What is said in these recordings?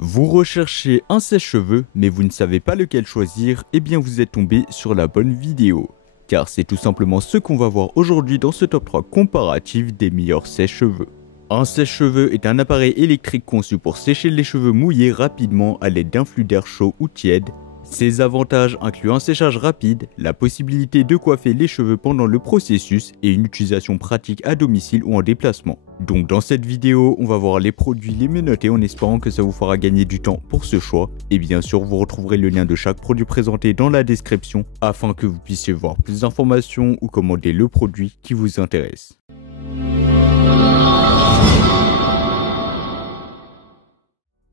Vous recherchez un sèche-cheveux mais vous ne savez pas lequel choisir, eh bien vous êtes tombé sur la bonne vidéo. Car c'est tout simplement ce qu'on va voir aujourd'hui dans ce top 3 comparatif des meilleurs sèche-cheveux. Un sèche-cheveux est un appareil électrique conçu pour sécher les cheveux mouillés rapidement à l'aide d'un flux d'air chaud ou tiède. Ses avantages incluent un séchage rapide, la possibilité de coiffer les cheveux pendant le processus et une utilisation pratique à domicile ou en déplacement. Donc dans cette vidéo, on va voir les produits les mieux notés en espérant que ça vous fera gagner du temps pour ce choix. Et bien sûr, vous retrouverez le lien de chaque produit présenté dans la description afin que vous puissiez voir plus d'informations ou commander le produit qui vous intéresse.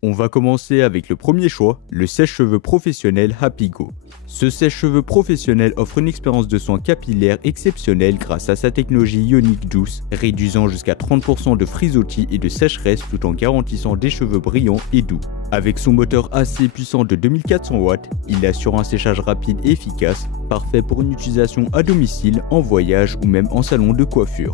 On va commencer avec le premier choix, le sèche-cheveux professionnel Happy-Go. Ce sèche-cheveux professionnel offre une expérience de soins capillaires exceptionnelle grâce à sa technologie ionique douce, réduisant jusqu'à 30% de frisottis et de sécheresse tout en garantissant des cheveux brillants et doux. Avec son moteur assez puissant de 2400 watts, il assure un séchage rapide et efficace, parfait pour une utilisation à domicile, en voyage ou même en salon de coiffure.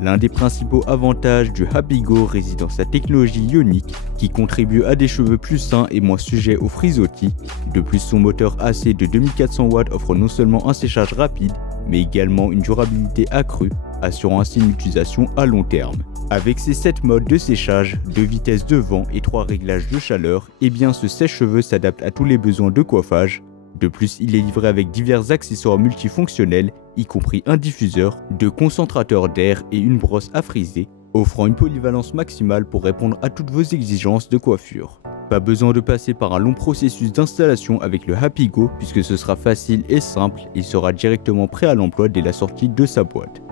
L'un des principaux avantages du Happy-Go réside dans sa technologie ionique qui contribue à des cheveux plus sains et moins sujets aux frisottis. De plus, son moteur AC de 2400 watts offre non seulement un séchage rapide, mais également une durabilité accrue, assurant ainsi une utilisation à long terme. Avec ses 7 modes de séchage, 2 vitesses de vent et 3 réglages de chaleur, eh bien ce sèche-cheveux s'adapte à tous les besoins de coiffage. De plus, il est livré avec divers accessoires multifonctionnels, y compris un diffuseur, 2 concentrateurs d'air et une brosse à friser, offrant une polyvalence maximale pour répondre à toutes vos exigences de coiffure. Pas besoin de passer par un long processus d'installation avec le Happy-Go puisque ce sera facile et simple, il sera directement prêt à l'emploi dès la sortie de sa boîte.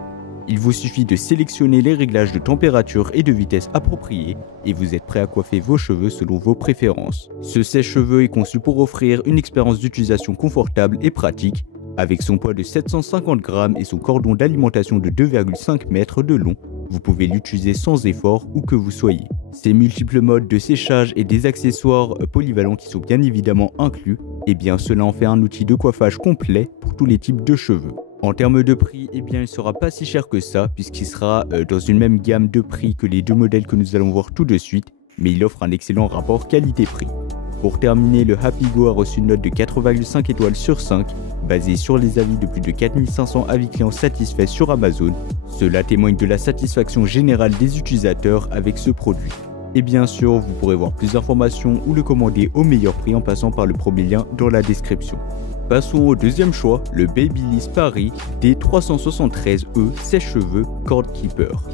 Il vous suffit de sélectionner les réglages de température et de vitesse appropriés et vous êtes prêt à coiffer vos cheveux selon vos préférences. Ce sèche-cheveux est conçu pour offrir une expérience d'utilisation confortable et pratique. Avec son poids de 750 grammes et son cordon d'alimentation de 2,5 mètres de long, vous pouvez l'utiliser sans effort où que vous soyez. Ces multiples modes de séchage et des accessoires polyvalents qui sont bien évidemment inclus, eh bien cela en fait un outil de coiffage complet pour tous les types de cheveux. En termes de prix, eh bien il ne sera pas si cher que ça puisqu'il sera dans une même gamme de prix que les deux modèles que nous allons voir tout de suite, mais il offre un excellent rapport qualité-prix. Pour terminer, le Happy-Go a reçu une note de 4,5 étoiles sur 5, basée sur les avis de plus de 4500 avis clients satisfaits sur Amazon. Cela témoigne de la satisfaction générale des utilisateurs avec ce produit. Et bien sûr, vous pourrez voir plus d'informations ou le commander au meilleur prix en passant par le premier lien dans la description. Passons au deuxième choix, le Babyliss Paris D373E sèche-cheveux Cord Keeper.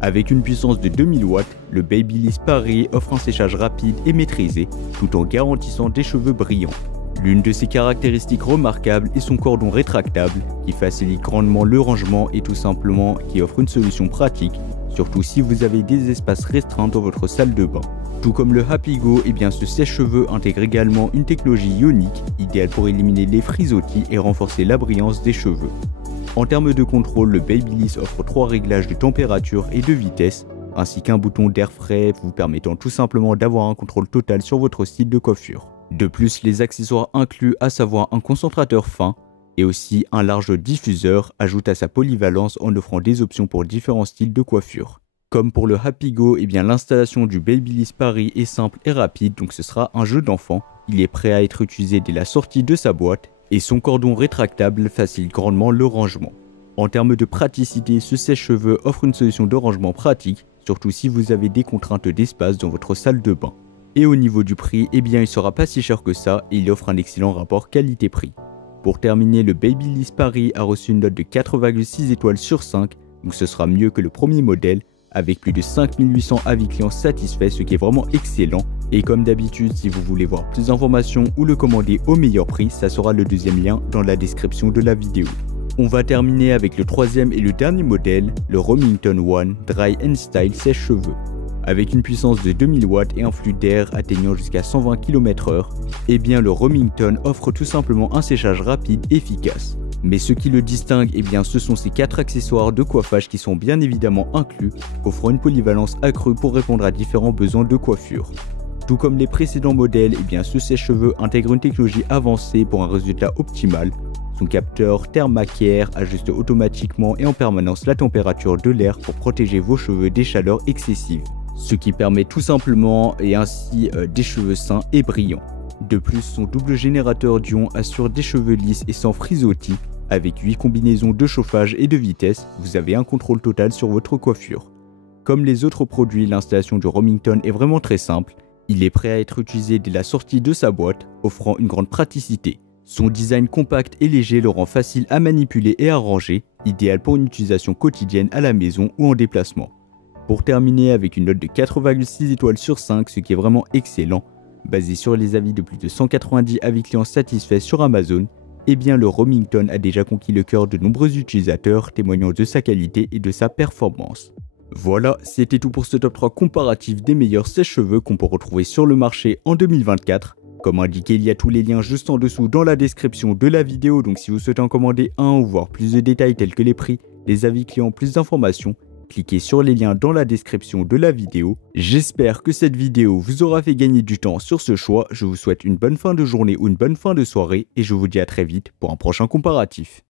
Avec une puissance de 2000 watts, le Babyliss Paris offre un séchage rapide et maîtrisé, tout en garantissant des cheveux brillants. L'une de ses caractéristiques remarquables est son cordon rétractable, qui facilite grandement le rangement et tout simplement qui offre une solution pratique, surtout si vous avez des espaces restreints dans votre salle de bain. Tout comme le Happy-Go, eh bien ce sèche-cheveux intègre également une technologie ionique, idéale pour éliminer les frisottis et renforcer la brillance des cheveux. En termes de contrôle, le Babyliss offre 3 réglages de température et de vitesse, ainsi qu'un bouton d'air frais vous permettant tout simplement d'avoir un contrôle total sur votre style de coiffure. De plus, les accessoires inclus, à savoir un concentrateur fin et aussi un large diffuseur, ajoutent à sa polyvalence en offrant des options pour différents styles de coiffure. Comme pour le Happy-Go, eh bien l'installation du Babyliss Paris est simple et rapide, donc ce sera un jeu d'enfant. Il est prêt à être utilisé dès la sortie de sa boîte et son cordon rétractable facilite grandement le rangement. En termes de praticité, ce sèche-cheveux offre une solution de rangement pratique, surtout si vous avez des contraintes d'espace dans votre salle de bain. Et au niveau du prix, eh bien il sera pas si cher que ça et il offre un excellent rapport qualité-prix. Pour terminer, le Babyliss Paris a reçu une note de 4,6 étoiles sur 5, donc ce sera mieux que le premier modèle, avec plus de 5800 avis clients satisfaits, ce qui est vraiment excellent. Et comme d'habitude, si vous voulez voir plus d'informations ou le commander au meilleur prix, ça sera le deuxième lien dans la description de la vidéo. On va terminer avec le troisième et le dernier modèle, le Remington One Dry and Style sèche-cheveux. Avec une puissance de 2000 watts et un flux d'air atteignant jusqu'à 120 km/h, eh bien le Remington offre tout simplement un séchage rapide et efficace. Mais ce qui le distingue, eh bien, ce sont ces 4 accessoires de coiffage qui sont bien évidemment inclus, offrant une polyvalence accrue pour répondre à différents besoins de coiffure. Tout comme les précédents modèles, eh bien, ce sèche-cheveux intègre une technologie avancée pour un résultat optimal. Son capteur Thermacare ajuste automatiquement et en permanence la température de l'air pour protéger vos cheveux des chaleurs excessives. ce qui permet tout simplement et ainsi des cheveux sains et brillants. De plus, son double générateur d'ion assure des cheveux lisses et sans frisottis. Avec 8 combinaisons de chauffage et de vitesse, vous avez un contrôle total sur votre coiffure. Comme les autres produits, l'installation du Romington est vraiment très simple. Il est prêt à être utilisé dès la sortie de sa boîte, offrant une grande praticité. Son design compact et léger le rend facile à manipuler et à ranger, idéal pour une utilisation quotidienne à la maison ou en déplacement. Pour terminer avec une note de 4,6 étoiles sur 5, ce qui est vraiment excellent, basé sur les avis de plus de 190 avis clients satisfaits sur Amazon, eh bien le Romington a déjà conquis le cœur de nombreux utilisateurs, témoignant de sa qualité et de sa performance. Voilà, c'était tout pour ce top 3 comparatif des meilleurs sèche-cheveux qu'on peut retrouver sur le marché en 2024. Comme indiqué, il y a tous les liens juste en dessous dans la description de la vidéo, donc si vous souhaitez en commander un ou voir plus de détails tels que les prix, les avis clients, plus d'informations, cliquez sur les liens dans la description de la vidéo. J'espère que cette vidéo vous aura fait gagner du temps sur ce choix. Je vous souhaite une bonne fin de journée ou une bonne fin de soirée et je vous dis à très vite pour un prochain comparatif.